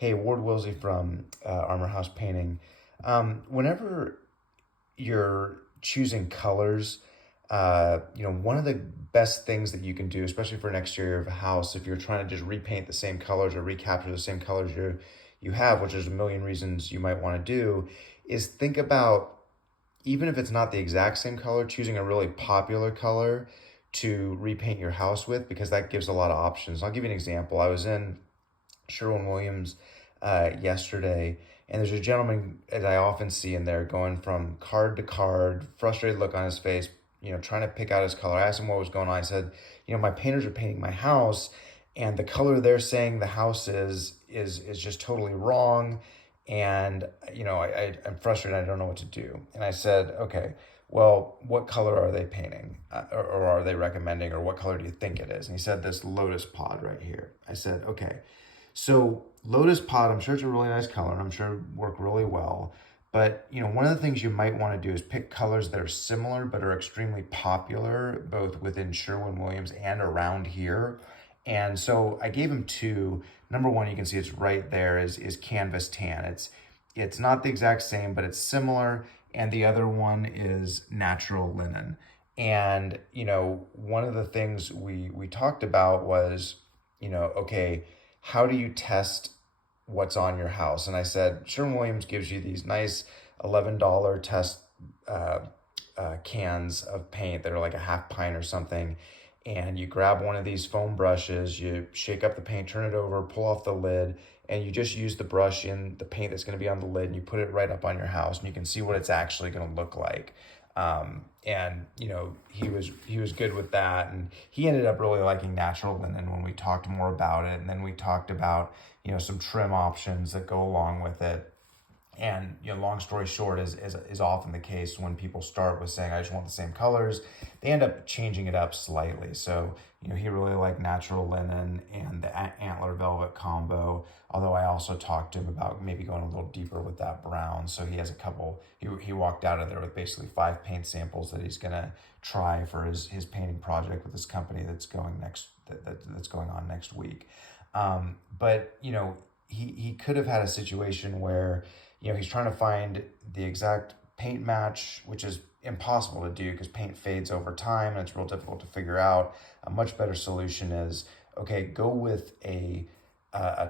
Hey, Ward Wilsey from Armor House Painting. Whenever you're choosing colors, one of the best things that you can do, especially for an exterior of a house, if you're trying to just repaint the same colors or recapture the same colors you have, which there's a million reasons you might want to do, is think about, even if it's not the exact same color, choosing a really popular color to repaint your house with, because that gives a lot of options. I'll give you an example. I was in Sherwin-Williams yesterday, and there's a gentleman that I often see in there going from card to card, frustrated look on his face, trying to pick out his color. I asked him what was going on. I said, my painters are painting my house, and the color they're saying the house is just totally wrong. And I'm frustrated. I don't know what to do. And I said, okay, well, what color are they painting, or are they recommending, or what color do you think it is? And he said, this lotus pod right here. I said, okay. So lotus pod, I'm sure it's a really nice color, and I'm sure it work really well. But one of the things you might want to do is pick colors that are similar but are extremely popular, both within Sherwin-Williams and around here. And so I gave him two. Number one, you can see it's right there, is canvas tan. It's not the exact same, but it's similar. And the other one is natural linen. And one of the things we talked about was, okay, how do you test what's on your house? And I said, Sherwin-Williams gives you these nice $11 test cans of paint that are like a half pint or something. And you grab one of these foam brushes, you shake up the paint, turn it over, pull off the lid, and you just use the brush in the paint that's going to be on the lid, and you put it right up on your house, and you can see what it's actually going to look like. And he was good with that, and he ended up really liking natural linen when we talked more about it. And then we talked about some trim options that go along with it. And long story short, is often the case when people start with saying, I just want the same colors, they end up changing it up slightly. So he really liked natural linen and the antler velvet combo, although I also talked to him about maybe going a little deeper with that brown. So he has a couple, he walked out of there with basically 5 paint samples that he's gonna try for his painting project with this company that's going that's going on next week. But he could have had a situation where he's trying to find the exact paint match, which is impossible to do because paint fades over time and it's real difficult to figure out. A much better solution is, okay, go with a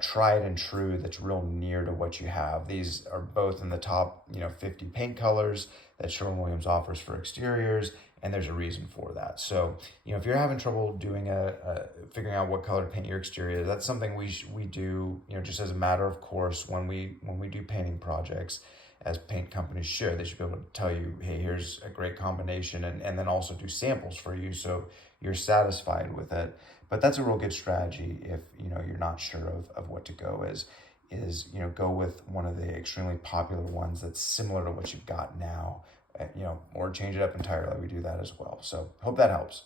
tried and true that's real near to what you have. These are both in the top 50 paint colors that Sherwin-Williams offers for exteriors, and there's a reason for that. So if you're having trouble doing figuring out what color to paint your exterior, that's something we do just as a matter of course when we do painting projects, as paint companies should. They should be able to tell you, hey, here's a great combination, and then also do samples for you so you're satisfied with it. But that's a real good strategy if you're not sure of what to go is go with one of the extremely popular ones that's similar to what you've got now, or change it up entirely. We do that as well. So hope that helps.